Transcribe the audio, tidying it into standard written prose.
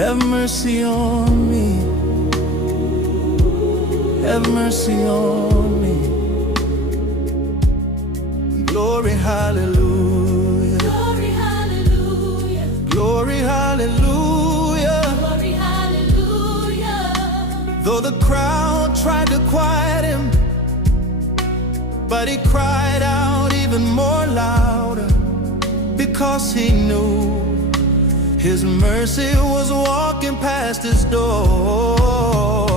Have mercy on me. Have mercy on me. Glory, hallelujah. Glory, hallelujah. Glory, hallelujah. Glory, hallelujah. Though the crowd tried to quiet him, but he cried out even more louder, because he knew His mercy was walking past his door.